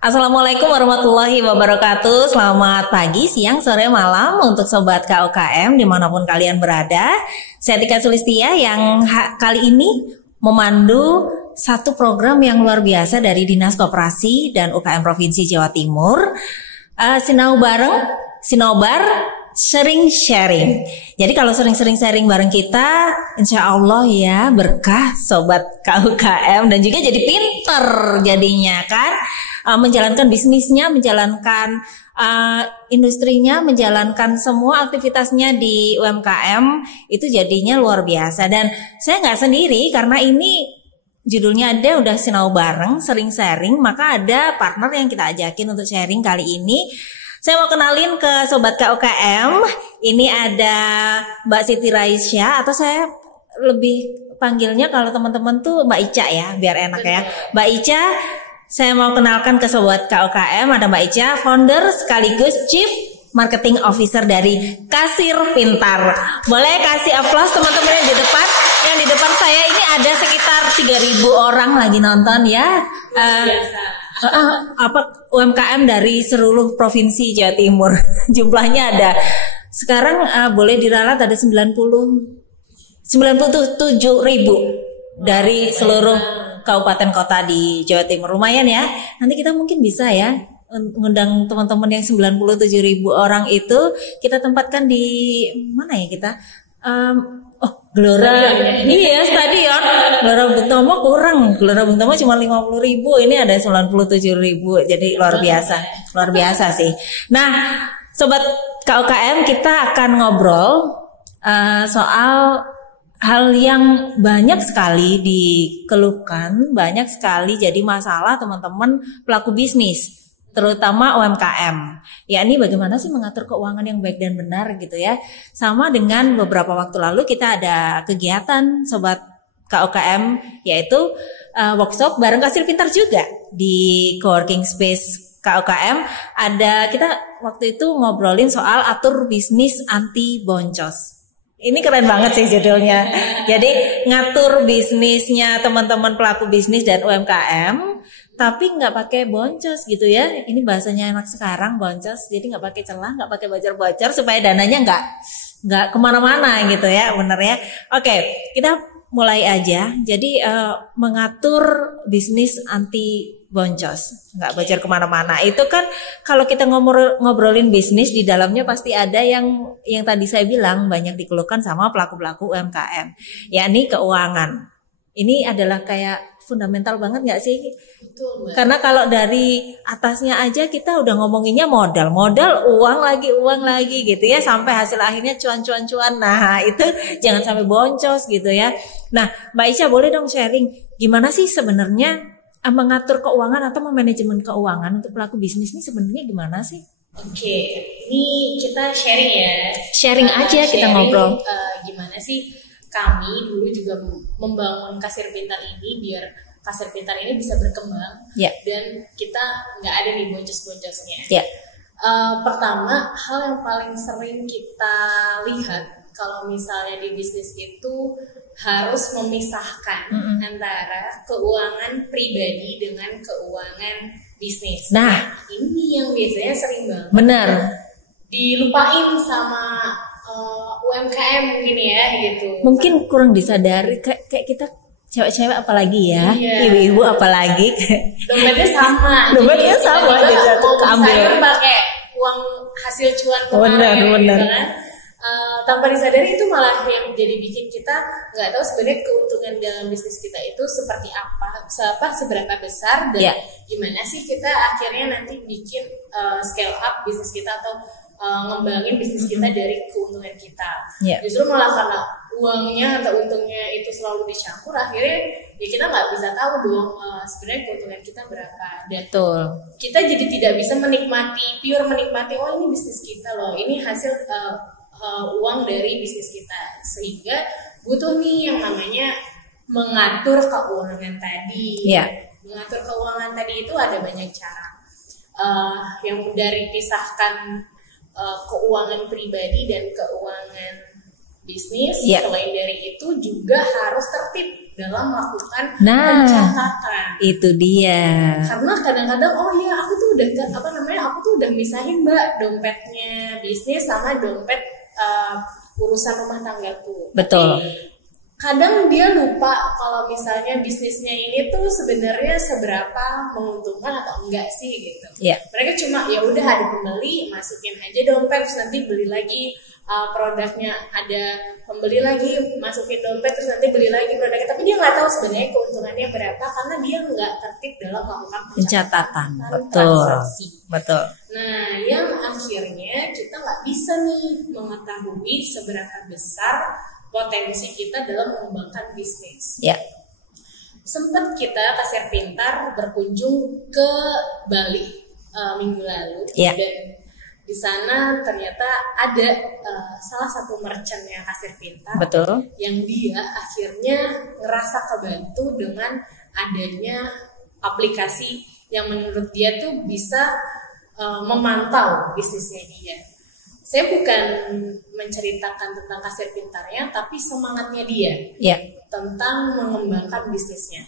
Assalamualaikum warahmatullahi wabarakatuh. Selamat pagi, siang, sore, malam untuk Sobat KUKM dimanapun kalian berada. Saya Tika Sulistia yang kali ini memandu satu program yang luar biasa dari Dinas Koperasi dan UKM Provinsi Jawa Timur. Sinau bareng, Sinobar, sering sharing. Jadi kalau sering-sering sharing bareng kita, insya Allah ya berkah Sobat KUKM dan juga jadi pinter jadinya kan. Menjalankan bisnisnya, menjalankan industrinya, menjalankan semua aktivitasnya di UMKM itu jadinya luar biasa. Dan saya nggak sendiri karena ini judulnya ada udah sinau bareng, sering sharing, maka ada partner yang kita ajakin untuk sharing kali ini. Saya mau kenalin ke Sobat KUKM. Ini ada Mbak Siti Raisya atau saya lebih panggilnya kalau teman-teman tuh Mbak Ica ya, biar enak ya. Mbak Ica. Saya mau kenalkan ke Sobat KUKM, ada Mbak Ica, founder sekaligus Chief Marketing Officer dari Kasir Pintar. Boleh kasih aplaus teman-teman yang di depan. Yang di depan saya ini ada sekitar 3.000 orang lagi nonton ya. UMKM dari seluruh provinsi Jawa Timur. Jumlahnya ada. Sekarang boleh diralat ada 97.000 dari seluruh kabupaten kota di Jawa Timur. Lumayan ya. Nanti kita mungkin bisa ya ngundang teman-teman yang 97.000 orang itu kita tempatkan di mana ya kita? Gelora. Iya, stadion. Gelora Bung Tomo kurang. Gelora Bung Tomo cuma 50.000, ini ada 97.000. Jadi luar biasa. Luar biasa sih. Nah, Sobat KUKM, kita akan ngobrol soal hal yang banyak sekali dikeluhkan, banyak sekali jadi masalah teman-teman pelaku bisnis, terutama UMKM. Ya, ini bagaimana sih mengatur keuangan yang baik dan benar gitu ya. Sama dengan beberapa waktu lalu kita ada kegiatan Sobat KUKM, yaitu workshop bareng Kasir Pintar juga di coworking space KUKM. Ada kita waktu itu ngobrolin soal atur bisnis anti boncos. Ini keren banget sih judulnya. Jadi ngatur bisnisnya teman-teman pelaku bisnis dan UMKM, tapi nggak pakai boncos gitu ya. Ini bahasanya anak sekarang boncos. Jadi nggak pakai celah, nggak pakai bocor-bocor supaya dananya nggak kemana-mana gitu ya, bener ya. Oke, kita mulai aja. Jadi mengatur bisnis anti boncos, nggak bocor kemana-mana. Itu kan kalau kita ngobrolin bisnis di dalamnya pasti ada yang tadi saya bilang banyak dikeluhkan sama pelaku-pelaku UMKM, yakni keuangan. Ini adalah kayak fundamental banget nggak sih? Betul, karena kalau dari atasnya aja kita udah ngomonginnya modal, uang lagi gitu ya, sampai hasil akhirnya cuan. Nah itu jangan sampai boncos gitu ya. Nah Mbak Ica boleh dong sharing gimana sih sebenarnya mengatur keuangan atau memanajemen keuangan untuk pelaku bisnis ini sebenarnya gimana sih? Oke, ini kita sharing ya. Sharing aja, kita ngobrol. Gimana sih kami dulu juga membangun Kasir Pintar ini biar Kasir Pintar ini bisa berkembang dan kita nggak ada di boncos-boncosnya. Pertama, hal yang paling sering kita lihat kalau misalnya di bisnis itu harus memisahkan antara keuangan pribadi dengan keuangan bisnis. Nah, ini yang biasanya sering banget. Benar. Dilupain sama UMKM mungkin ya gitu. Mungkin kurang disadari kayak kita cewek-cewek apalagi ya, ibu-ibu apalagi. Dompetnya sama. Dompetnya sama. Ambil pakai uang hasil cuan kemarin. Benar. Kan? Tanpa disadari itu malah yang jadi bikin kita nggak tahu sebenarnya keuntungan dalam bisnis kita itu seperti apa, seberapa besar dan gimana sih kita akhirnya nanti bikin scale up bisnis kita atau ngembangin bisnis kita dari keuntungan kita. Justru malah karena uangnya atau untungnya itu selalu dicampur, akhirnya ya kita nggak bisa tahu dong sebenarnya keuntungan kita berapa. Dan kita jadi tidak bisa menikmati oh ini bisnis kita loh, ini hasil uang dari bisnis kita, sehingga butuh nih yang namanya mengatur keuangan tadi. Mengatur keuangan tadi itu ada banyak cara, yang dari pisahkan keuangan pribadi dan keuangan bisnis. Selain dari itu juga harus tertib dalam melakukan pencatatan. Itu dia. Karena kadang-kadang oh ya aku udah aku tuh udah misahin Mbak dompetnya bisnis sama dompet urusan rumah tanggaku. Betul. Kadang dia lupa kalau misalnya bisnisnya ini tuh sebenarnya seberapa menguntungkan atau enggak sih gitu. Yeah. Mereka cuma ya udah ada pembeli, masukin aja dompet, terus nanti beli lagi produknya, ada pembeli lagi, masukin dompet, terus nanti beli lagi produknya. Tapi dia nggak tahu sebenarnya keuntungannya berapa karena dia nggak tertib dalam melakukan pencatatan. Transaksi. Betul. Nah, yang akhirnya kita nggak bisa nih mengetahui seberapa besar potensi kita dalam mengembangkan bisnis. Ya. Sempat kita Kasir Pintar berkunjung ke Bali minggu lalu, ya. Dan di sana ternyata ada salah satu merchantnya Kasir Pintar. Betul. Yang dia akhirnya ngerasa kebantu dengan adanya aplikasi yang menurut dia tuh bisa memantau bisnisnya dia. Saya bukan menceritakan tentang Kasir Pintarnya, tapi semangatnya dia tentang mengembangkan bisnisnya.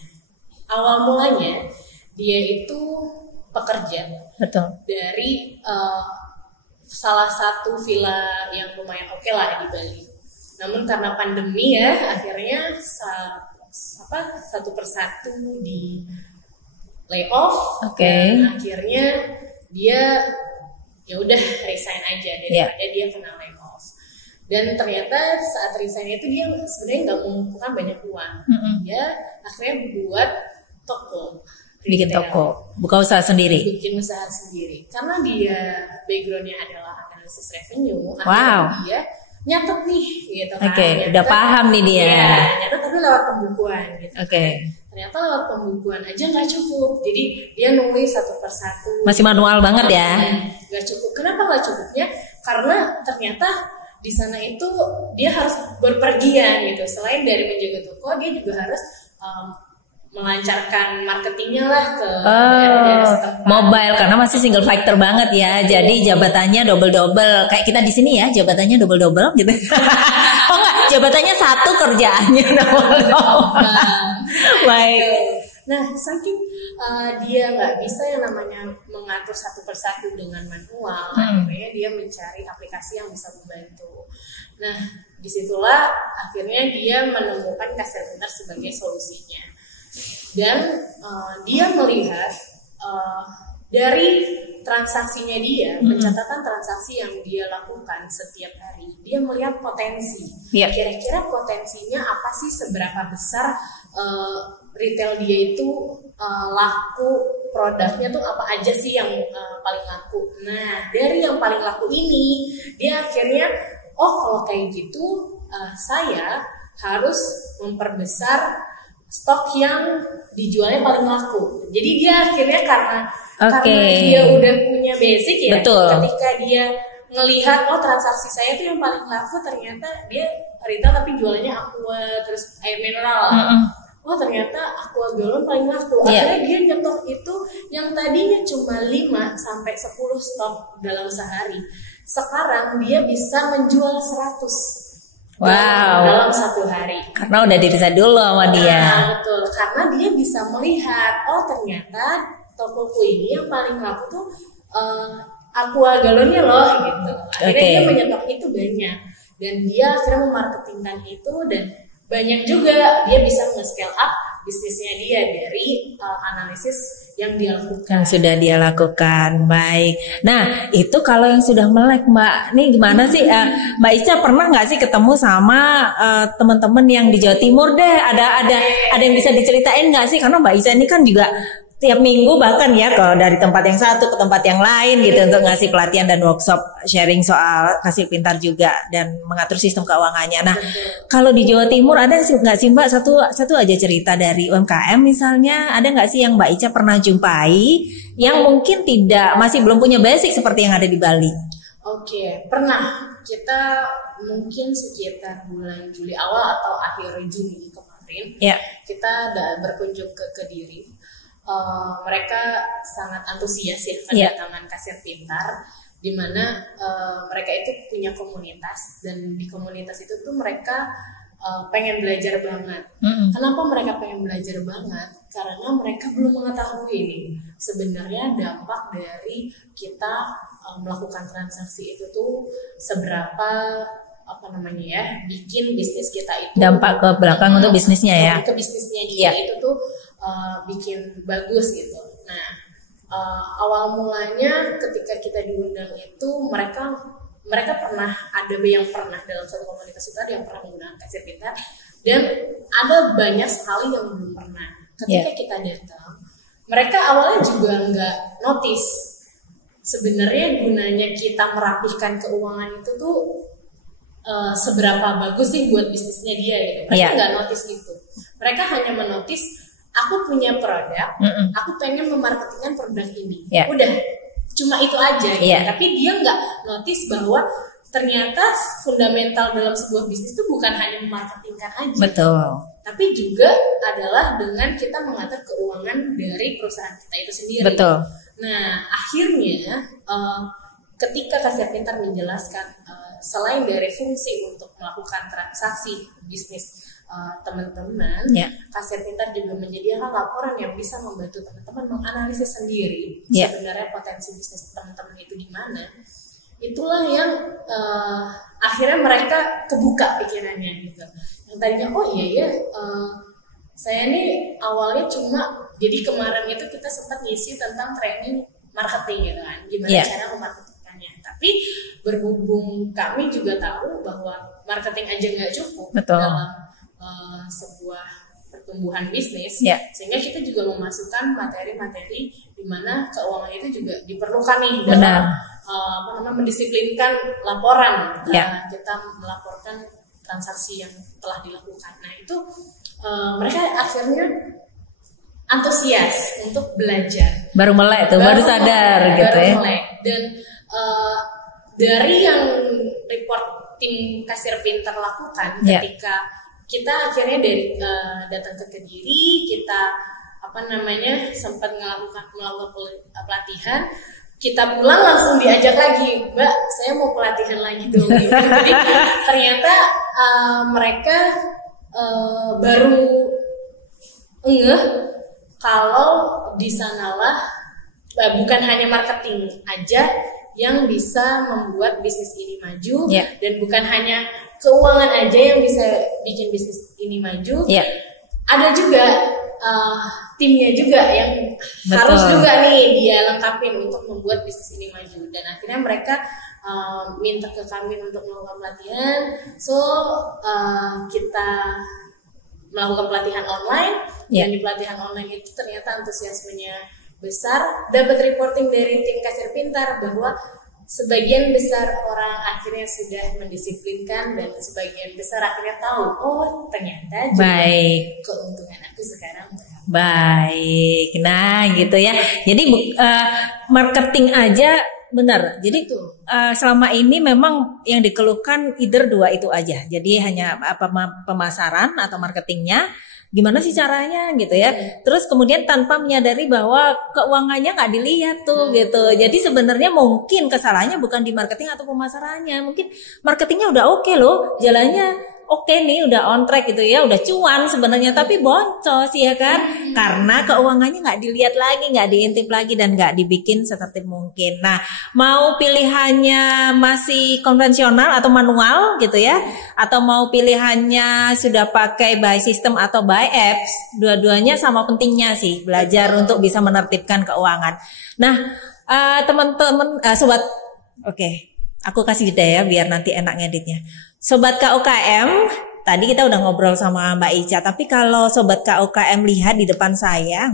Awal mulanya dia itu pekerja. Betul. Dari salah satu villa yang lumayan oke lah di Bali. Namun karena pandemi ya, akhirnya satu persatu di layoff. Dan akhirnya dia ya udah resign aja daripada dia kena layoff. Dan ternyata saat resign itu dia sebenarnya nggak mengumpulkan banyak uang. Dia akhirnya buat toko, bikin toko, buka usaha sendiri. Bikin usaha sendiri. Karena dia backgroundnya adalah analisis revenue. Dia nyatet nih, gitu kan. Udah paham nih dia. Iya, nyatet tapi lewat pembukuan, gitu. Ternyata lewat pembukuan aja nggak cukup, jadi dia nulis satu persatu. Masih manual banget ya? Nggak cukup. Kenapa nggak cukupnya? Karena ternyata di sana itu dia harus berpergian gitu. Selain dari menjaga toko, dia juga harus melancarkan marketingnya lah ke daerah-daerah setempat. Mobile karena masih single factor banget ya. Jadi jabatannya double kayak kita di sini ya, jabatannya double gitu. Oh enggak, jabatannya satu, kerjaannya double. Baik. Nah, saking dia nggak bisa yang namanya mengatur satu persatu dengan manual, akhirnya dia mencari aplikasi yang bisa membantu. Nah, disitulah akhirnya dia menemukan Kasir Pintar sebagai solusinya. Dan dia melihat dari transaksinya dia, pencatatan transaksi yang dia lakukan setiap hari, dia melihat potensi. Kira-kira potensinya apa sih, seberapa besar retail dia itu laku, produknya tuh apa aja sih yang paling laku. Nah, dari yang paling laku ini, dia akhirnya, kalau kayak gitu, saya harus memperbesar stok yang dijualnya paling laku. Jadi dia akhirnya karena dia udah punya basic ya. Ketika dia ngelihat transaksi saya tuh yang paling laku, ternyata dia retail tapi jualannya aqua terus air mineral. Ternyata aqua galon paling laku. Akhirnya dia nyetok itu yang tadinya cuma 5 sampai 10 stok dalam sehari. Sekarang dia bisa menjual 100. Dalam satu hari. Karena udah diriset dulu sama dia. Betul, karena dia bisa melihat, ternyata tokoku ini yang paling laku tuh aqua galonnya loh gitu. Akhirnya dia menyetok itu banyak, dan dia akhirnya memarketingkan itu, dan banyak juga dia bisa nge-scale up bisnisnya dia dari analisis yang dia lakukan. Yang sudah dia lakukan. Baik. Nah, itu kalau yang sudah melek, Mbak. Nih gimana sih Mbak Ica pernah nggak sih ketemu sama teman-teman yang di Jawa Timur deh? Ada yang bisa diceritain nggak sih? Karena Mbak Ica ini kan juga tiap minggu bahkan ya kalau dari tempat yang satu ke tempat yang lain gitu untuk ngasih pelatihan dan workshop sharing soal Kasir Pintar juga dan mengatur sistem keuangannya. Nah, kalau di Jawa Timur ada nggak sih Mbak satu aja cerita dari UMKM misalnya, ada nggak sih yang Mbak Ica pernah jumpai yang mungkin masih belum punya basic seperti yang ada di Bali? Oke, pernah. Kita mungkin sekitar bulan Juli awal atau akhir Juni kemarin, kita berkunjung ke Kediri. Mereka sangat antusias ya kedatangan Kasir Pintar, di mana mereka itu punya komunitas, dan di komunitas itu tuh mereka pengen belajar banget. Kenapa mereka pengen belajar banget? Karena mereka belum mengetahui nih sebenarnya dampak dari kita melakukan transaksi itu tuh seberapa bikin bisnis kita itu dampak ke belakang untuk bisnisnya ya. Ke bisnisnya dia itu tuh bikin bagus gitu. Nah, awal mulanya ketika kita diundang itu mereka pernah ada yang pernah dalam satu komunitas itu ada yang pernah menggunakan kasir pintar dan ada banyak sekali yang belum pernah. Ketika kita datang, mereka awalnya juga nggak notice sebenarnya gunanya kita merapihkan keuangan itu tuh seberapa bagus sih buat bisnisnya dia gitu. Mereka nggak notice gitu. Mereka hanya menotis aku punya produk, aku pengen memarketingkan produk ini. Udah, cuma itu aja gitu. Tapi dia nggak notice bahwa ternyata fundamental dalam sebuah bisnis itu bukan hanya memarketingkan aja. Betul. Tapi juga adalah dengan kita mengatur keuangan dari perusahaan kita itu sendiri. Betul. Nah, akhirnya ketika Kasir Pintar menjelaskan selain dari fungsi untuk melakukan transaksi bisnis teman-teman, Kasir Pintar juga menyediakan laporan yang bisa membantu teman-teman menganalisis sendiri sebenarnya potensi bisnis teman-teman itu di mana. Itulah yang akhirnya mereka kebuka pikirannya gitu. Yang tadinya saya nih awalnya cuma jadi kemarin itu kita sempat ngisi tentang training marketing gitu kan, gimana cara memarketingkannya. Tapi berhubung kami juga tahu bahwa marketing aja nggak cukup dalam sebuah pertumbuhan bisnis, sehingga kita juga memasukkan materi-materi di mana keuangan itu juga diperlukan nih dalam mendisiplinkan laporan. Kita melaporkan transaksi yang telah dilakukan. Nah itu mereka akhirnya antusias untuk belajar. Baru mulai tuh, baru sadar gitu ya. Dan dari yang report tim Kasir Pintar lakukan ketika kita akhirnya dari datang ke Kediri, kita sempat melakukan pelatihan, kita pulang langsung diajak lagi, Mbak, saya mau pelatihan lagi dong. Gitu. Jadi ternyata mereka baru ngeh kalau di sanalah bukan hanya marketing aja yang bisa membuat bisnis ini maju, dan bukan hanya keuangan aja yang bisa bikin bisnis ini maju. Ada juga timnya juga yang harus juga nih dia lengkapin untuk membuat bisnis ini maju. Dan akhirnya mereka minta ke kami untuk melakukan pelatihan. So kita melakukan pelatihan online, dan di pelatihan online itu ternyata antusiasmenya besar. Dapat reporting dari tim Kasir Pintar bahwa sebagian besar orang akhirnya sudah mendisiplinkan, dan sebagian besar akhirnya tahu, oh ternyata juga keuntungan aku sekarang baik. Nah gitu ya. Jadi marketing aja benar. Jadi selama ini memang yang dikeluhkan either dua itu aja. Jadi hanya pemasaran atau marketingnya. Gimana sih caranya gitu ya. Terus kemudian tanpa menyadari bahwa keuangannya nggak dilihat tuh gitu. Jadi sebenarnya mungkin kesalahannya bukan di marketing atau pemasarannya. Mungkin marketingnya udah oke loh, jalannya oke nih, udah on track gitu ya, udah cuan sebenarnya, tapi boncos ya kan, karena keuangannya nggak dilihat lagi, nggak diintip lagi, dan nggak dibikin setertib mungkin. Nah, mau pilihannya masih konvensional atau manual gitu ya, atau mau pilihannya sudah pakai by system atau by apps, dua-duanya sama pentingnya sih, belajar untuk bisa menertibkan keuangan. Nah, teman-teman, sobat, aku kasih jeda ya biar nanti enak ngeditnya. Sobat KUKM, tadi kita udah ngobrol sama Mbak Ica, tapi kalau Sobat KUKM lihat di depan saya,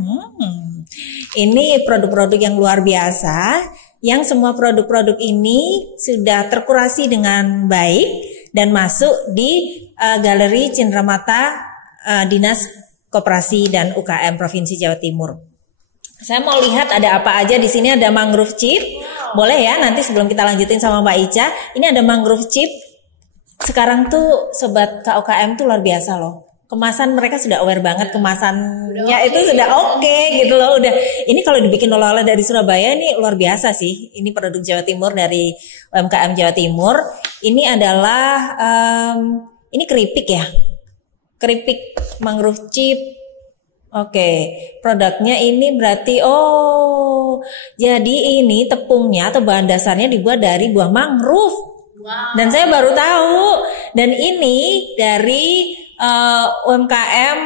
ini produk-produk yang luar biasa, yang semua produk-produk ini sudah terkurasi dengan baik dan masuk di Galeri Cindramata Dinas Koperasi dan UKM Provinsi Jawa Timur. Saya mau lihat ada apa aja di sini. Ada mangrove chip, boleh ya nanti sebelum kita lanjutin sama Mbak Ica. Ini ada mangrove chip. Sekarang tuh Sobat KUKM tuh luar biasa loh. Kemasan mereka sudah aware banget, kemasannya itu sudah oke gitu loh. Udah, ini kalau dibikin oleh-oleh dari Surabaya ini luar biasa sih. Ini produk Jawa Timur dari UMKM Jawa Timur. Ini adalah ini keripik ya. keripik mangrove chip. Oke, produknya ini berarti jadi ini tepungnya atau bahan dasarnya dibuat dari buah mangrove. Wow. Dan saya baru tahu. Dan ini dari UMKM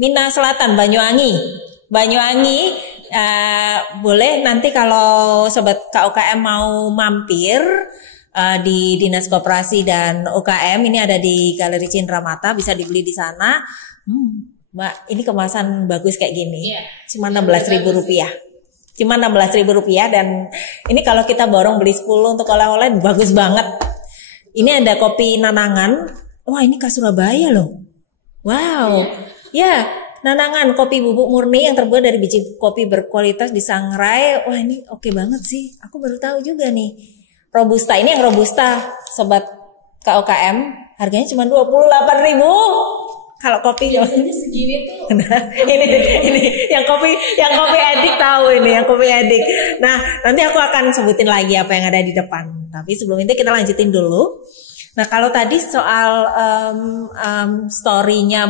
Mina Selatan Banyuwangi. Boleh nanti kalau sobat KUKM mau mampir di Dinas Koperasi dan UKM, ini ada di Galeri Cindramata, bisa dibeli di sana. Mbak, ini kemasan bagus kayak gini. Cuma 16.000 rupiah. Cuma 16.000 rupiah, dan ini kalau kita borong beli 10 untuk oleh-oleh bagus banget. Ini ada kopi Nanangan. Wah, ini khas Surabaya loh. Wow. Ya, Nanangan kopi bubuk murni yang terbuat dari biji kopi berkualitas disangrai. Wah, ini oke banget sih. Aku baru tahu juga nih. Robusta, ini yang Robusta, sobat KUKM, harganya cuma 28.000. Kalau kopi biasanya segini tuh. ini yang kopi edik tahu ini, yang kopi edik. Nah, nanti aku akan sebutin lagi apa yang ada di depan. Tapi sebelum itu kita lanjutin dulu. Nah, kalau tadi soal story-nya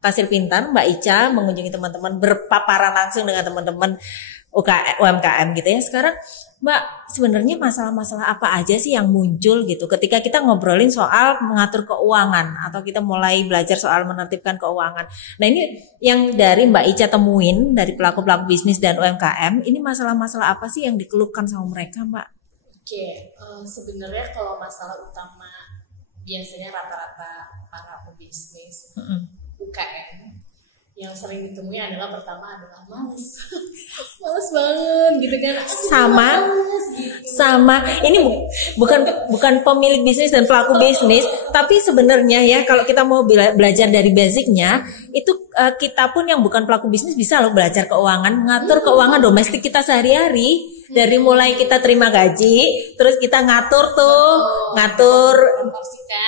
Pasir Pintar, Mbak Ica mengunjungi teman-teman, berpaparan langsung dengan teman-teman UMKM gitu ya. Sekarang Mbak, sebenarnya masalah-masalah apa aja sih yang muncul gitu ketika kita ngobrolin soal mengatur keuangan atau kita mulai belajar soal menertibkan keuangan. Nah, ini yang dari Mbak Ica temuin dari pelaku-pelaku bisnis dan UMKM, ini masalah-masalah apa sih yang dikeluhkan sama mereka, Mbak? Oke, sebenarnya kalau masalah utama biasanya rata-rata para pebisnis UKM yang sering ditemui adalah pertama adalah males banget gitu kan. Sama ini bukan pemilik bisnis dan pelaku bisnis, tapi sebenarnya ya kalau kita mau belajar dari basicnya itu kita pun yang bukan pelaku bisnis bisa loh belajar keuangan, mengatur keuangan domestik kita sehari-hari. Dari mulai kita terima gaji, terus kita ngatur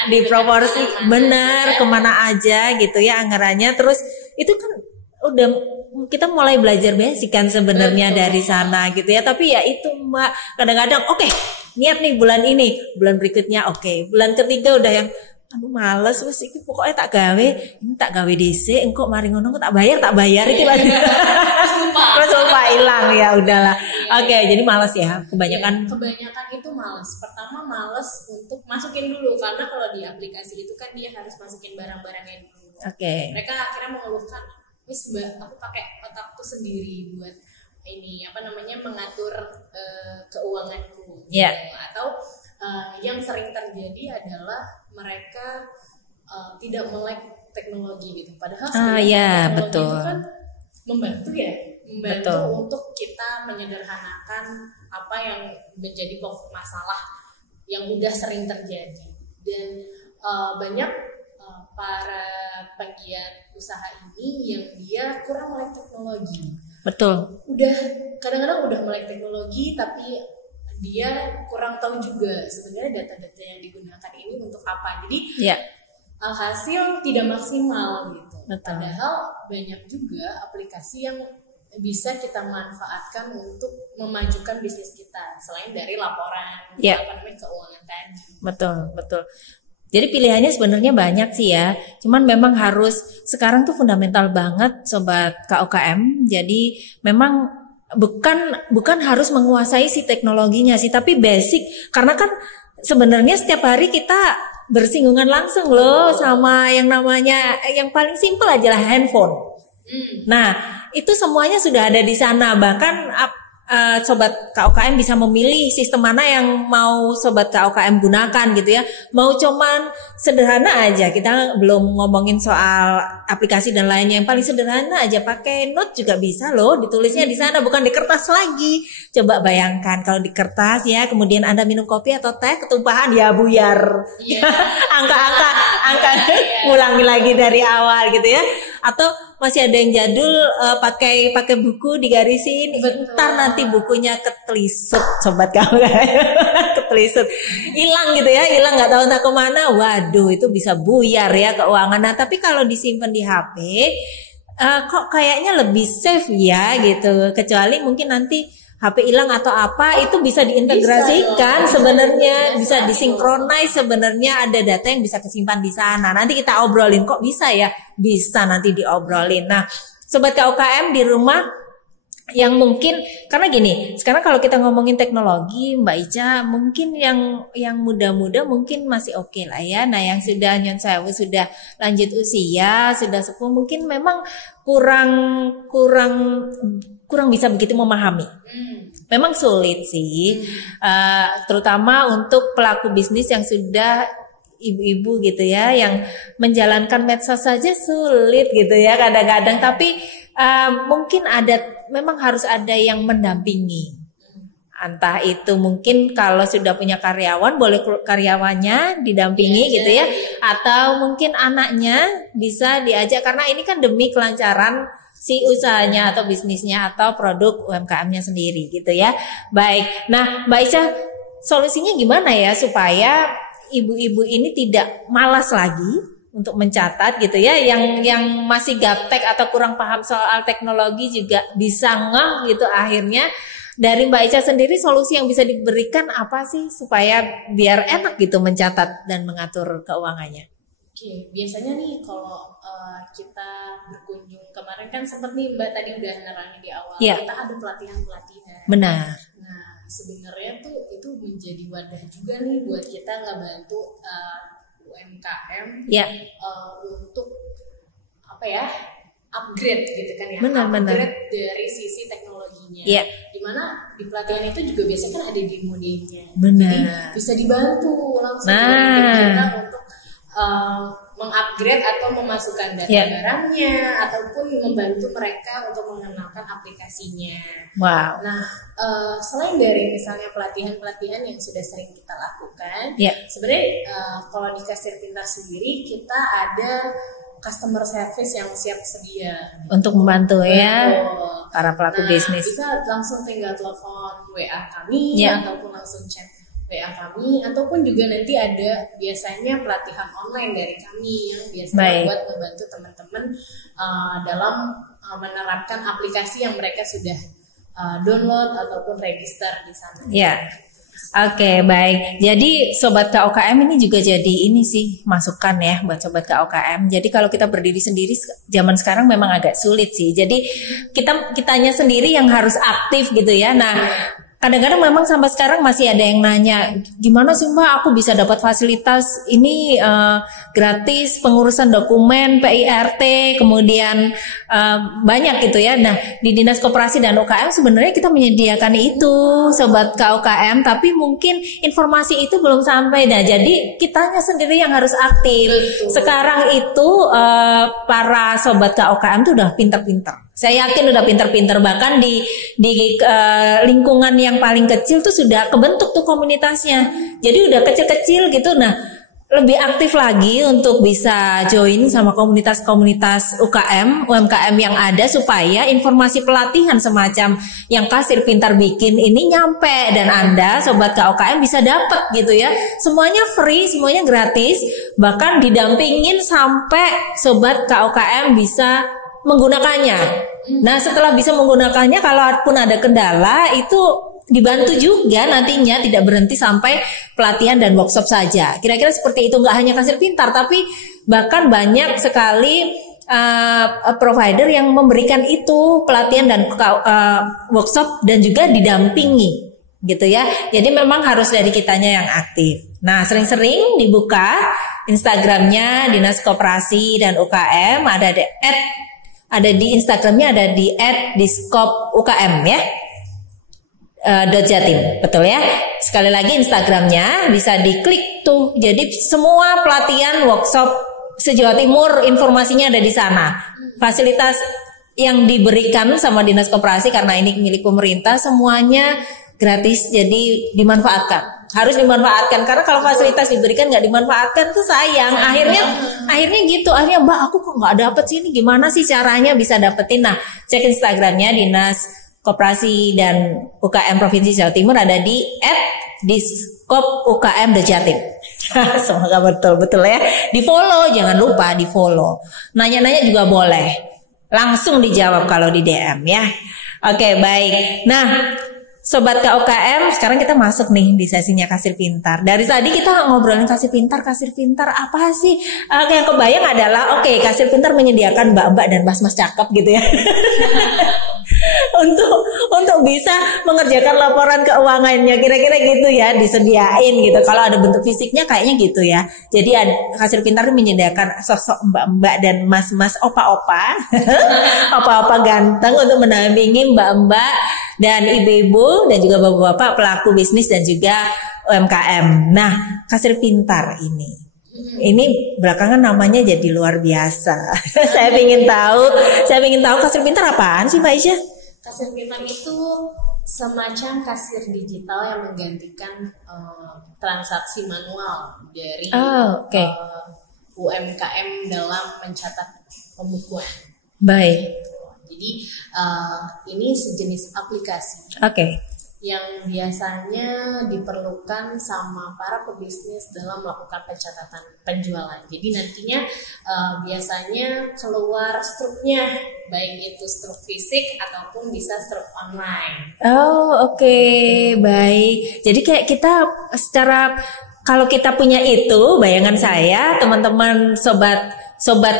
diproporsi benar kemana aja gitu ya anggarannya. Terus itu kan udah kita mulai belajar basic kan sebenarnya dari sana gitu ya. Tapi ya itu Mbak, kadang-kadang oke, niat nih bulan ini, bulan berikutnya oke, bulan ketiga udah yang aduh males wes iki pokoknya tak gawe dhisik engko mari ngono tak bayar iki terus lupa hilang ya udahlah. Oke, jadi males ya kebanyakan itu males. Pertama males untuk masukin dulu karena kalau di aplikasi itu kan dia harus masukin barang-barangnya dulu. Mereka akhirnya mengeluhkan, "Wis Mbak, aku pakai otakku sendiri buat ini mengatur keuanganku." Atau yang sering terjadi adalah mereka tidak melek teknologi gitu. Padahal sebenarnya teknologi itu kan membantu untuk kita menyederhanakan apa yang menjadi pokok masalah yang udah sering terjadi. Dan banyak para penggiat usaha ini yang dia kurang melek teknologi. Betul. Kadang-kadang udah melek teknologi tapi dia kurang tahu juga sebenarnya data-data yang digunakan ini untuk apa. Jadi hasil tidak maksimal gitu. Padahal banyak juga aplikasi yang bisa kita manfaatkan untuk memajukan bisnis kita selain dari laporan keuangan tadi. Betul. Jadi pilihannya sebenarnya banyak sih ya. Cuman memang harus sekarang tuh fundamental banget sobat KUKM. Jadi memang bukan harus menguasai si teknologinya sih, tapi basic. Karena kan sebenarnya setiap hari kita bersinggungan langsung loh sama yang namanya yang paling simpel aja lah handphone. Nah, itu semuanya sudah ada di sana. Bahkan sobat KUKM bisa memilih sistem mana yang mau sobat KUKM gunakan gitu ya. Mau cuman sederhana aja, kita belum ngomongin soal aplikasi dan lainnya. Yang paling sederhana aja pakai note juga bisa loh, ditulisnya di sana bukan di kertas lagi. Coba bayangkan kalau di kertas ya, kemudian Anda minum kopi atau teh ketumpahan ya buyar. Angka ngulangi lagi dari awal gitu ya. Atau masih ada yang jadul pakai buku digarisin. Ntar nanti bukunya ketelisut sobat kamu ketelisut hilang gitu ya, hilang nggak tahu entah kemana. Waduh, itu bisa buyar ya keuangan. Nah, tapi kalau disimpan di HP kok kayaknya lebih safe ya gitu. Kecuali mungkin nanti HP hilang atau apa itu bisa diintegrasikan sebenarnya, bisa disinkronize sebenarnya, ada data yang bisa kesimpan di sana. Nanti kita obrolin kok bisa ya, bisa nanti diobrolin. Nah, sobat KUKM di rumah yang mungkin karena gini, sekarang kalau kita ngomongin teknologi Mbak Ica, mungkin yang muda-muda mungkin masih oke lah ya. Nah, yang sudah nyon sewu, sudah lanjut usia, sudah sepuh mungkin memang kurang bisa begitu memahami. Memang sulit sih, terutama untuk pelaku bisnis yang sudah ibu-ibu gitu ya, yang menjalankan medsos saja sulit gitu ya kadang-kadang. Tapi mungkin memang harus ada yang mendampingi. Entah itu mungkin kalau sudah punya karyawan, boleh karyawannya didampingi gitu ya, atau mungkin anaknya bisa diajak, karena ini kan demi kelancaran si usahanya atau bisnisnya atau produk UMKM-nya sendiri gitu ya. Baik, nah Mbak Ica, solusinya gimana ya supaya ibu-ibu ini tidak malas lagi untuk mencatat gitu ya, yang masih gaptek atau kurang paham soal teknologi juga bisa ngeh gitu. Akhirnya dari Mbak Ica sendiri solusi yang bisa diberikan apa sih supaya biar enak gitu mencatat dan mengatur keuangannya? Oke, biasanya nih kalau kita berkunjung kemarin kan sempat nih Mbak tadi udah nerangin di awal, kita ada pelatihan-pelatihan. Benar. Nah, sebenarnya tuh itu menjadi wadah juga nih buat kita ngebantu UMKM untuk apa ya, upgrade gitu kan ya, upgrade dari sisi teknologinya. Dimana di pelatihan itu juga biasanya kan ada demo-nya, jadi bisa dibantu langsung dari kita untuk mengupgrade atau memasukkan data barangnya ataupun membantu mereka untuk mengenalkan aplikasinya. Wow. Nah, selain dari misalnya pelatihan-pelatihan yang sudah sering kita lakukan, sebenarnya kalau di Kasir Pintar sendiri kita ada customer service yang siap sedia untuk membantu para pelaku bisnis. Bisa langsung tinggal telepon WA kami ataupun langsung chat WA kami, ataupun juga nanti ada biasanya pelatihan online dari kami yang biasanya buat membantu teman-teman dalam menerapkan aplikasi yang mereka sudah download ataupun register di sana. Oke, baik. Jadi sobat KUKM ini juga jadi ini sih masukan ya buat sobat KUKM. Jadi kalau kita berdiri sendiri zaman sekarang memang agak sulit sih. Jadi kitanya sendiri yang harus aktif gitu ya. Nah, kadang-kadang memang sampai sekarang masih ada yang nanya, gimana sih Mbak aku bisa dapat fasilitas ini gratis, pengurusan dokumen, PIRT, kemudian banyak gitu ya. Nah, di Dinas Koperasi dan UKM sebenarnya kita menyediakan itu sobat KUKM, tapi mungkin informasi itu belum sampai. Nah, jadi kitanya sendiri yang harus aktif. Sekarang itu para sobat KUKM tuh udah pinter-pinter. Saya yakin udah pinter-pinter, bahkan di lingkungan yang paling kecil tuh sudah kebentuk tuh komunitasnya. Jadi udah kecil-kecil gitu. Nah, lebih aktif lagi untuk bisa join sama komunitas-komunitas UMKM yang ada supaya informasi pelatihan semacam yang Kasir Pintar bikin ini nyampe dan Anda sobat KUKM bisa dapat gitu ya. Semuanya free, semuanya gratis, bahkan didampingin sampai sobat KUKM bisa menggunakannya. Nah, setelah bisa menggunakannya, kalaupun ada kendala itu dibantu juga nantinya, tidak berhenti sampai pelatihan dan workshop saja. Kira-kira seperti itu, nggak hanya Kasir Pintar, tapi bahkan banyak sekali provider yang memberikan itu pelatihan dan workshop dan juga didampingi gitu ya. Jadi memang harus dari kitanya yang aktif. Nah, sering-sering dibuka Instagramnya Dinas Koperasi dan UKM, ada di Instagramnya, ada di @diskopukm ya, .jatim, betul ya. Sekali lagi Instagramnya bisa diklik tuh. Jadi semua pelatihan workshop se-Jawa Timur informasinya ada di sana. Fasilitas yang diberikan sama Dinas Koperasi karena ini milik pemerintah semuanya gratis, jadi dimanfaatkan. Harus dimanfaatkan, karena kalau fasilitas diberikan nggak dimanfaatkan tuh sayang. Akhirnya gitu. Akhirnya Mbak aku kok nggak dapet sih, ini gimana sih caranya bisa dapetin? Nah, cek Instagramnya Dinas Koperasi dan UKM Provinsi Jawa Timur, ada di @diskopukm.jatim. Semoga betul ya. Di follow, jangan lupa di follow. Nanya-nanya juga boleh, langsung dijawab kalau di DM ya. Oke, baik. Nah, Sobat KUKM, sekarang kita masuk nih di sesinya Kasir Pintar. Dari tadi kita ngobrolin kasir pintar apa sih? Yang kebayang adalah oke, Kasir Pintar menyediakan mbak-mbak dan mas-mas cakep gitu ya. untuk bisa mengerjakan laporan keuangannya, kira-kira gitu ya, disediain gitu. Kalau ada bentuk fisiknya kayaknya gitu ya. Jadi Kasir Pintar menyediakan sosok mbak-mbak dan mas-mas opa-opa, opa-opa ganteng untuk mendampingi mbak-mbak dan ibu-ibu dan juga bapak-bapak pelaku bisnis dan juga UMKM. Nah, Kasir Pintar ini belakangan namanya jadi luar biasa. Saya ingin tahu Kasir Pintar apaan sih Mbak Aisyah? Kasir Pintar itu semacam kasir digital yang menggantikan transaksi manual dari UMKM dalam mencatat pembukuan. Baik. Jadi ini sejenis aplikasi. Yang biasanya diperlukan sama para pebisnis dalam melakukan pencatatan penjualan. Jadi nantinya biasanya keluar struknya, baik itu struk fisik ataupun bisa struk online. Baik. Jadi kayak kita kalau kita punya itu, bayangan saya teman-teman sobat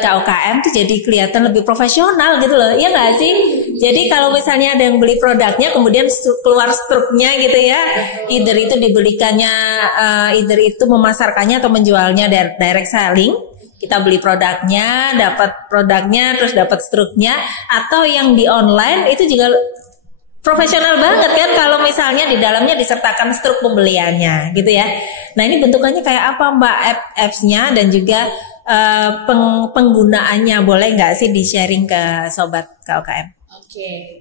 KUKM tuh jadi kelihatan lebih profesional gitu loh, iya nggak sih? Jadi kalau misalnya ada yang beli produknya, kemudian keluar struknya gitu ya, either itu dibelikannya, either itu memasarkannya atau menjualnya direct selling. Kita beli produknya, dapat produknya, terus dapat struknya, atau yang di online itu juga profesional banget kan kalau misalnya di dalamnya disertakan struk pembeliannya gitu ya. Nah ini bentukannya kayak apa Mbak apps-nya dan juga penggunaannya, boleh nggak sih di-sharing ke sobat KUKM?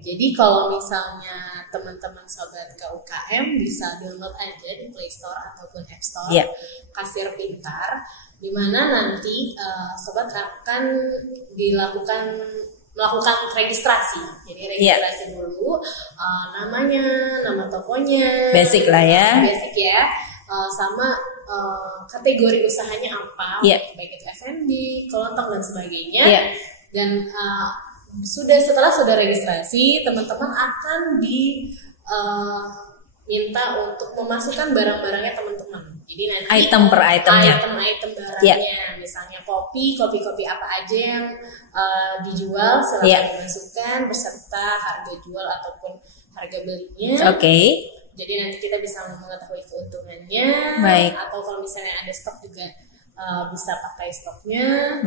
Jadi kalau misalnya teman-teman sobat KUKM bisa download aja di Play Store ataupun App Store Kasir Pintar, di mana nanti sobat akan melakukan registrasi. Jadi registrasi dulu namanya, nama tokonya, basic lah ya. Sama kategori usahanya apa, baik itu F&B, kelontong dan sebagainya. Dan setelah sudah registrasi, teman-teman akan diminta untuk memasukkan barang-barangnya teman-teman. Jadi nanti item barangnya, misalnya kopi apa aja yang dijual silahkan dimasukkan beserta harga jual ataupun harga belinya. Jadi nanti kita bisa mengetahui keuntungannya. Atau kalau misalnya ada stok juga bisa pakai stoknya.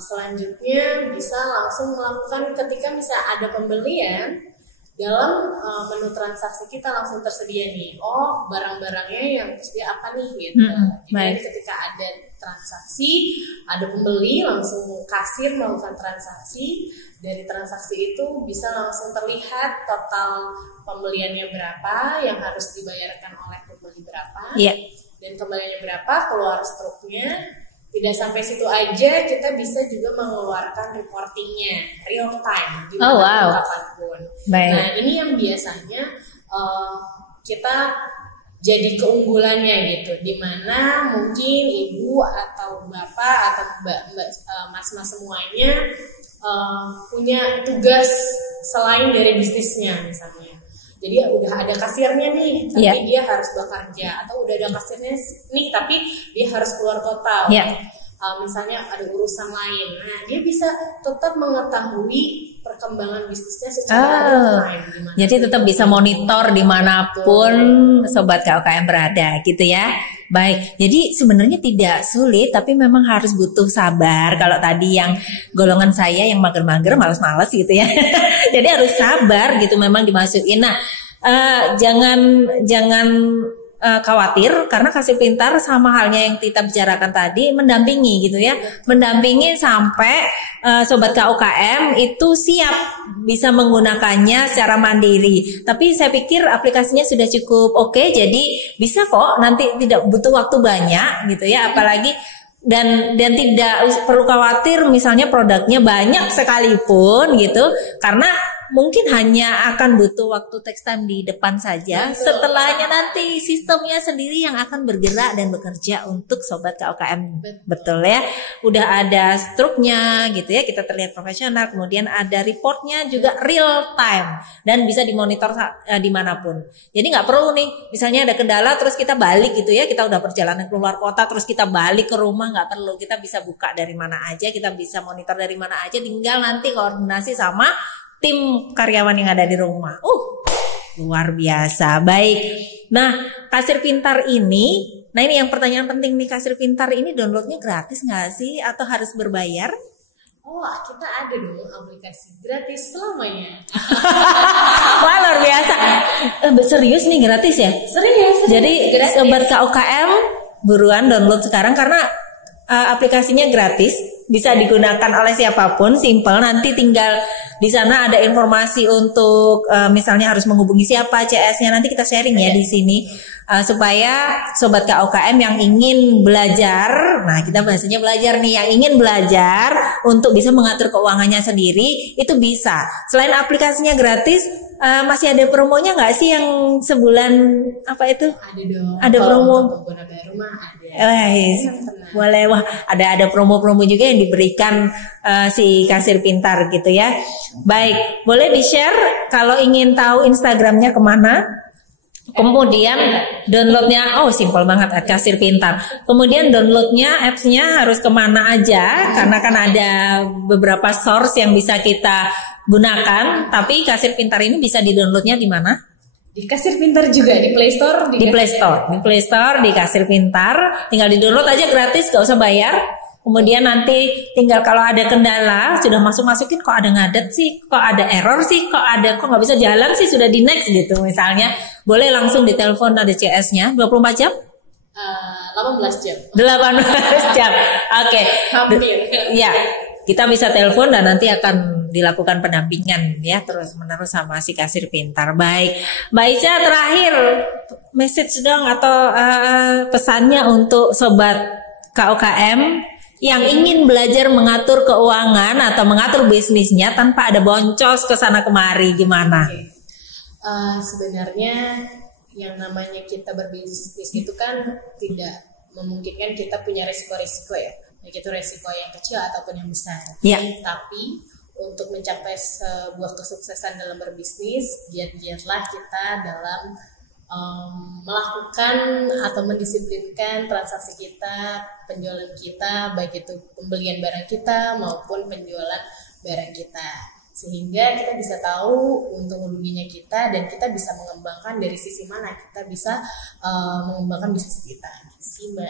Selanjutnya bisa langsung melakukan ketika bisa ada pembelian, dalam menu transaksi kita langsung tersedia nih, barang-barangnya yang tersedia apa nih gitu. Jadi ketika ada transaksi, ada pembeli, langsung kasir melakukan transaksi. Dari transaksi itu bisa langsung terlihat total pembeliannya berapa, yang harus dibayarkan oleh pembeli berapa, dan kembaliannya berapa, keluar struknya. Tidak sampai situ aja, kita bisa juga mengeluarkan reportingnya real time di mana kapanpun. Nah ini yang biasanya kita jadi keunggulannya gitu, dimana mungkin ibu atau bapak atau mbak mas-mas semuanya punya tugas selain dari bisnisnya misalnya. Jadi udah ada kasirnya nih, tapi dia harus bekerja, atau udah ada kasirnya nih, tapi dia harus keluar kota. Misalnya ada urusan lain. Nah, dia bisa tetap mengetahui perkembangan bisnisnya secara online. Jadi tetap bisa monitor dimanapun sobat KUKM berada, gitu ya. Baik, jadi sebenarnya tidak sulit, tapi memang harus butuh sabar. Kalau tadi yang golongan saya yang mager-mager, males-males gitu ya. Jadi harus sabar gitu, memang dimasukin. Nah, jangan khawatir, karena Kasir Pintar sama halnya yang kita bicarakan tadi, mendampingi gitu ya, mendampingi sampai sobat KUKM itu siap bisa menggunakannya secara mandiri. Tapi saya pikir aplikasinya sudah cukup oke, jadi bisa kok, nanti tidak butuh waktu banyak gitu ya, apalagi dan tidak perlu khawatir misalnya produknya banyak sekalipun gitu, karena mungkin hanya akan butuh waktu text time di depan saja. Setelahnya nanti sistemnya sendiri yang akan bergerak dan bekerja untuk sobat KUKM. Betul ya. Udah ada struknya gitu ya, kita terlihat profesional. Kemudian ada reportnya juga real time dan bisa dimonitor dimanapun. Jadi nggak perlu nih, misalnya ada kendala terus kita balik gitu ya, kita udah perjalanan keluar kota terus kita balik ke rumah, nggak perlu. Kita bisa buka dari mana aja, kita bisa monitor dari mana aja, tinggal nanti koordinasi sama tim karyawan yang ada di rumah. Luar biasa. Baik. Nah, kasir pintar ini, nah ini yang pertanyaan penting nih, kasir pintar ini downloadnya gratis nggak sih atau harus berbayar? Kita ada dong aplikasi gratis selamanya. Wah, luar biasa. Serius nih gratis ya? Serius. Jadi gratis. Sobat KUKM buruan download sekarang karena aplikasinya gratis, bisa digunakan oleh siapapun, simple. Nanti tinggal di sana ada informasi untuk misalnya harus menghubungi siapa, CS-nya nanti kita sharing ya di sini supaya sobat KUKM yang ingin belajar, nah kita bahasanya belajar nih, yang ingin belajar untuk bisa mengatur keuangannya sendiri itu bisa. Selain aplikasinya gratis, masih ada promonya nggak sih yang sebulan apa itu? Ada dong. Ada promo. Pengguna baru mah ada. Boleh, wah ada promo-promo juga yang diberikan si kasir pintar gitu ya. Baik, boleh di-share kalau ingin tahu Instagramnya kemana? Kemudian downloadnya, simple banget kasir pintar. Kemudian downloadnya appsnya harus kemana aja, karena kan ada beberapa source yang bisa kita gunakan. Tapi kasir pintar ini bisa di-downloadnya di mana? Di kasir pintar juga, di Play Store. Di Play Store, di kasir pintar. Tinggal di-download aja gratis, gak usah bayar. Kemudian nanti tinggal kalau ada kendala, sudah masukin kok ada ngadet sih, kok ada error sih, kok nggak bisa jalan sih, sudah di next gitu misalnya. Boleh langsung ditelepon, ada CS-nya 24 jam? 18 jam. 18 jam. Oke. Hampir. Ya, kita bisa telepon dan nanti akan dilakukan pendampingan ya terus-menerus sama si kasir pintar. Baik. Mbak Ica, terakhir message dong atau pesannya untuk sobat KUKM yang ingin belajar mengatur keuangan atau mengatur bisnisnya tanpa ada boncos ke sana kemari, gimana? Sebenarnya yang namanya kita berbisnis itu kan tidak memungkinkan kita punya resiko-resiko ya, baik itu resiko yang kecil ataupun yang besar. Ya. Tapi untuk mencapai sebuah kesuksesan dalam berbisnis, giat-giatlah kita dalam melakukan atau mendisiplinkan transaksi kita, penjualan kita, baik itu pembelian barang kita maupun penjualan barang kita, sehingga kita bisa tahu untung ruginya kita dan kita bisa mengembangkan dari sisi mana kita bisa mengembangkan bisnis kita.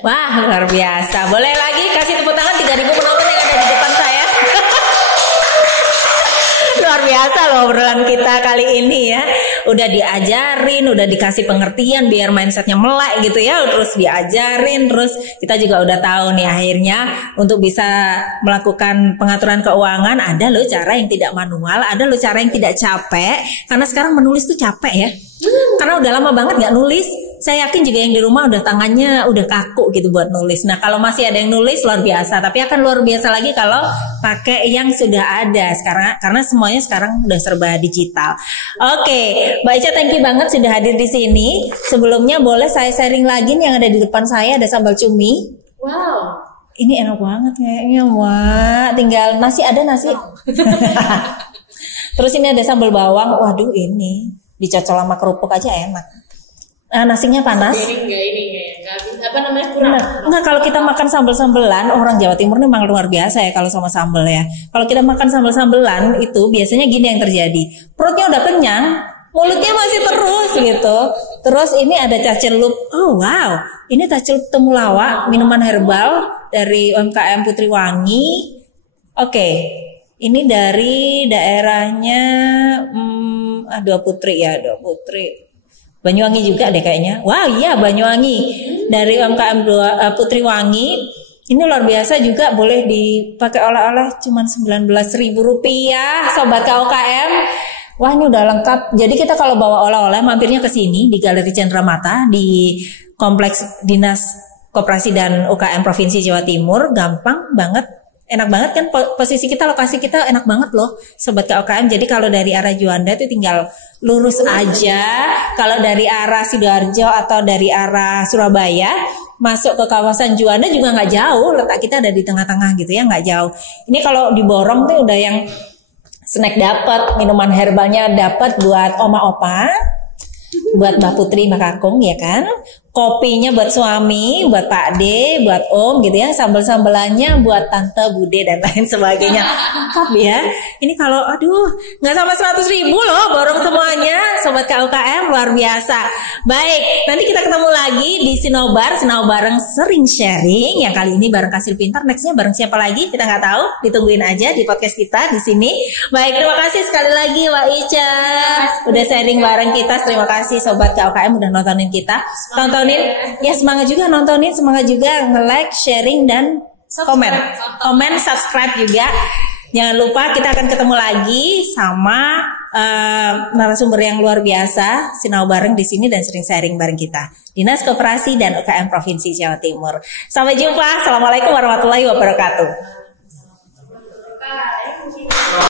Wah, luar biasa. Boleh lagi kasih tepuk tangan 3.000 penonton yang ada di depan saya. Luar biasa loh obrolan kita kali ini ya. Udah diajarin, udah dikasih pengertian biar mindsetnya melek gitu ya. Terus diajarin, terus kita juga udah tahu nih akhirnya untuk bisa melakukan pengaturan keuangan ada loh cara yang tidak manual, ada loh cara yang tidak capek. Karena sekarang menulis tuh capek ya. Karena udah lama banget gak nulis. Saya yakin juga yang di rumah udah tangannya udah kaku gitu buat nulis. Nah kalau masih ada yang nulis luar biasa. Tapi akan luar biasa lagi kalau pakai yang sudah ada sekarang. Karena semuanya sekarang udah serba digital. Oke, Mbak Ica thank you banget sudah hadir di sini. Sebelumnya boleh saya sharing lagi nih yang ada di depan saya, ada sambal cumi. Wow. Ini enak banget kayaknya, wah. Tinggal nasi, ada nasi. Terus ini ada sambal bawang. Waduh ini dicocol sama kerupuk aja enak. Nasinya panas. Kurang. Enggak, kalau kita makan sambal-sambelan, orang Jawa Timur ini memang luar biasa ya kalau sama sambal ya. Kalau kita makan sambal-sambelan itu biasanya gini yang terjadi. Perutnya udah kenyang, mulutnya masih terus gitu. Terus ini ada cacelup. Oh wow, ini cacelup temulawak, minuman herbal dari UMKM Putri Wangi. Oke, ini dari daerahnya Dua Putri. Banyuwangi juga deh kayaknya. Wah iya Banyuwangi. Dari UMKM Putri Wangi. Ini luar biasa juga, boleh dipakai oleh-oleh cuman 19.000 rupiah Sobat KUKM. Wah ini udah lengkap. Jadi kita kalau bawa oleh-oleh mampirnya ke sini di Galeri Cendramata di Kompleks Dinas Koperasi dan UKM Provinsi Jawa Timur. Gampang banget. Enak banget kan posisi kita, lokasi kita enak banget loh Sobat KUKM. Jadi kalau dari arah Juanda itu tinggal lurus aja. Kalau dari arah Sidoarjo atau dari arah Surabaya masuk ke kawasan Juanda juga nggak jauh. Letak kita ada di tengah-tengah gitu ya, nggak jauh. Ini kalau di Borong tuh udah yang snack dapat, minuman herbalnya dapat buat oma-opa, buat Mbak Putri, Mbak Kakung ya kan. Kopinya buat suami, buat Pak D, buat Om gitu ya. Sambal-sambelannya buat Tante, Bude dan lain sebagainya. Lengkap ya. Ini kalau aduh nggak sama 100.000 loh Borong semuanya. Sobat KUKM luar biasa. Baik, nanti kita ketemu lagi di Sinobar, Sinau bareng sering sharing. Yang kali ini bareng Kasir Pintar, nextnya bareng siapa lagi kita nggak tahu. Ditungguin aja di podcast kita di sini. Baik, terima kasih sekali lagi Wak Ica udah sharing bareng kita. Terima kasih Sobat KUKM udah nontonin kita. Tontonin ya, semangat juga nontonin, semangat juga nge-like, sharing dan komen, subscribe juga. Jangan lupa kita akan ketemu lagi sama narasumber yang luar biasa, sinau bareng di sini dan sering sharing bareng kita. Dinas Koperasi dan UKM Provinsi Jawa Timur. Sampai jumpa. Assalamualaikum warahmatullahi wabarakatuh.